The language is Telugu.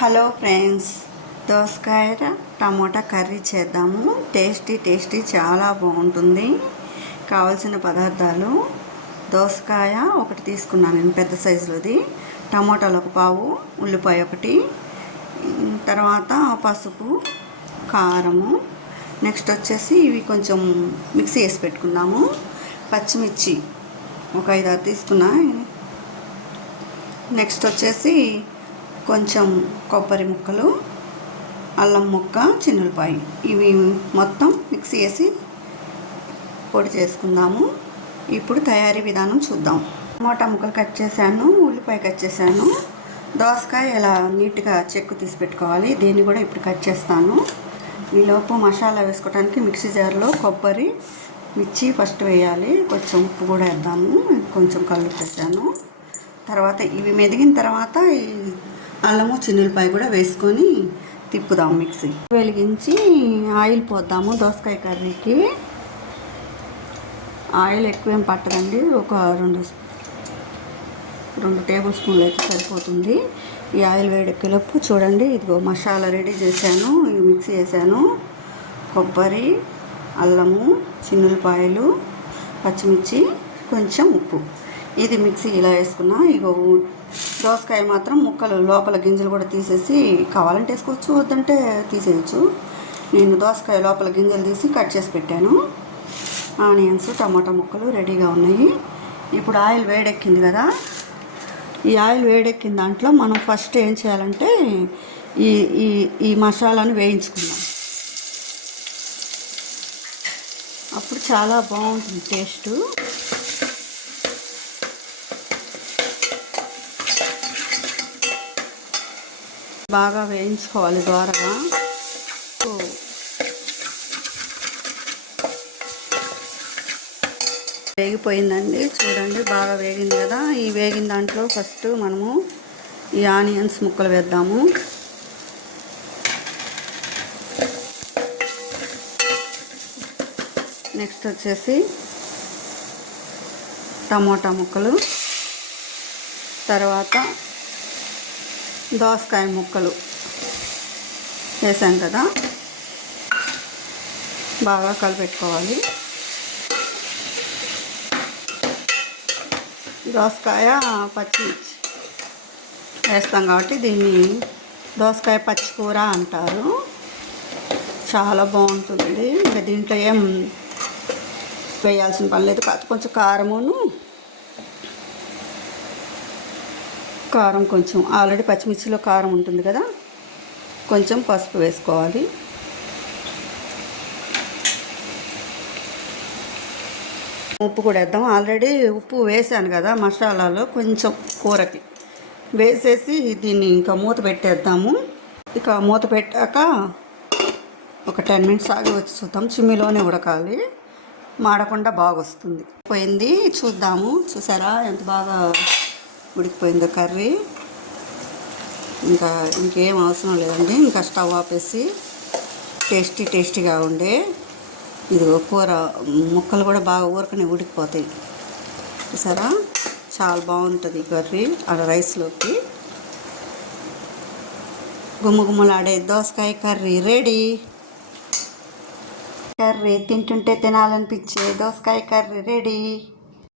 హలో ఫ్రెండ్స్ దోసకాయ టమోటా కర్రీ చేద్దాము. టేస్టీ టేస్టీ చాలా బాగుంటుంది. కావలసిన పదార్థాలు దోసకాయ ఒకటి తీసుకున్నాను నేను పెద్ద సైజులోది. టమోటాలు ఒక పావు ఉల్లిపాయ ఒకటి. తర్వాత పసుపు కారము. నెక్స్ట్ వచ్చేసి ఇవి కొంచెం మిక్సీ వేసి పెట్టుకుందాము. పచ్చిమిర్చి ఒక ఐదు ఆరు తీసుకున్నా. నెక్స్ట్ వచ్చేసి కొంచెం కొబ్బరి ముక్కలు అల్లం ముక్క చిన్నులపాయ ఇవి మొత్తం మిక్స్ చేసి పొడి చేసుకుందాము. ఇప్పుడు తయారీ విధానం చూద్దాం. టమోటా ముక్కలు కట్ చేశాను ఉల్లిపాయ కట్ చేశాను. దోసకాయ ఇలా నీట్గా చెక్కు తీసి పెట్టుకోవాలి దీన్ని కూడా ఇప్పుడు కట్ చేస్తాను. ఈలోపు మసాలా వేసుకోవడానికి మిక్సీ జార్లో కొబ్బరి మిర్చి ఫస్ట్ వేయాలి. కొంచెం ఉప్పు కూడా వేద్దాము కొంచెం కళ్ళు వేసాను తర్వాత ఇవి మెదిగిన తర్వాత ఈ అల్లము చిన్నులపాయ కూడా వేసుకొని తిప్పుదాం మిక్సీ. వెలిగించి ఆయిల్ పోద్దాము దోసకాయ కర్రీకి. ఆయిల్ ఎక్కువేం పట్టదండి ఒక రెండు రెండు టేబుల్ స్పూన్లు అయితే సరిపోతుంది. ఈ ఆయిల్ వేడెక్కేలోపు చూడండి ఇదిగో మసాలా రెడీ చేశాను ఇవి మిక్సీ చేశాను. కొబ్బరి అల్లము చిన్నులపాయలు పచ్చిమిర్చి కొంచెం ఉప్పు. ఇది మిక్సీ ఇలా వేసుకున్నా. ఇగో దోసకాయ మాత్రం ముక్కలు లోపల గింజలు కూడా తీసేసి కావాలంటే వేసుకోవచ్చు వద్దంటే తీసేయచ్చు. నేను దోసకాయ లోపల గింజలు తీసి కట్ చేసి పెట్టాను. ఆనియన్స్ టమాటా ముక్కలు రెడీగా ఉన్నాయి. ఇప్పుడు ఆయిల్ వేడెక్కింది కదా. ఈ ఆయిల్ వేడెక్కిన దాంట్లో మనం ఫస్ట్ ఏం చేయాలంటే ఈ ఈ ఈ మసాలాను వేయించుకుందాం. అప్పుడు చాలా బాగుంటుంది టేస్టు. బాగా వేయించుకోవాలి ద్వారగా వేగిపోయిందండి. చూడండి బాగా వేగింది కదా. ఈ వేగిన దాంట్లో ఫస్ట్ మనము ఈ ఆనియన్స్ ముక్కలు వేద్దాము. నెక్స్ట్ వచ్చేసి టమోటా ముక్కలు. తర్వాత దోసకాయ ముక్కలు వేసాం కదా. బాగా కలిపెట్టుకోవాలి. దోసకాయ పచ్చిమిర్చి వేస్తాం కాబట్టి దీన్ని దోసకాయ పచ్చికూర అంటారు. చాలా బాగుంటుంది ఇంకా దీంట్లో ఏం వేయాల్సిన పని లేదు. కొంచెం కారమును కారం కొంచెం ఆల్రెడీ పచ్చిమిర్చిలో కారం ఉంటుంది కదా? కొంచెం పసుపు వేసుకోవాలి. ఉప్పు కూడా వేద్దాం. ఆల్రెడీ ఉప్పు వేసాను కదా మసాలాలో కొంచెం కూరకి. వేసేసి దీన్ని ఇంకా మూత పెట్టేద్దాము. ఇక మూత పెట్టాక ఒక టెన్ మినిట్స్ ఆగి వచ్చి చూద్దాం. చిమ్మిలోనే ఉడకాలి. మాడకుండా బాగా వస్తుంది పోయింది. చూద్దాము. చూసారా? ఎంత బాగా ఉడికిపోయిందో కర్రీ. ఇంకా ఇంకేం అవసరం లేదండి. ఇంకా స్టవ్ ఆపేసి టేస్టీ టేస్టీగా ఉండే ఇది కూర ముక్కలు కూడా బాగా ఊరకనే ఉడికిపోతాయి. చూసారా? చాలా బాగుంటుంది కర్రీ ఆ రైస్లోకి. గుమ్మగుమ్మలాడే దోసకాయ కర్రీ రెడీ. కర్రీ తింటుంటే తినాలనిపించే దోసకాయ కర్రీ రెడీ.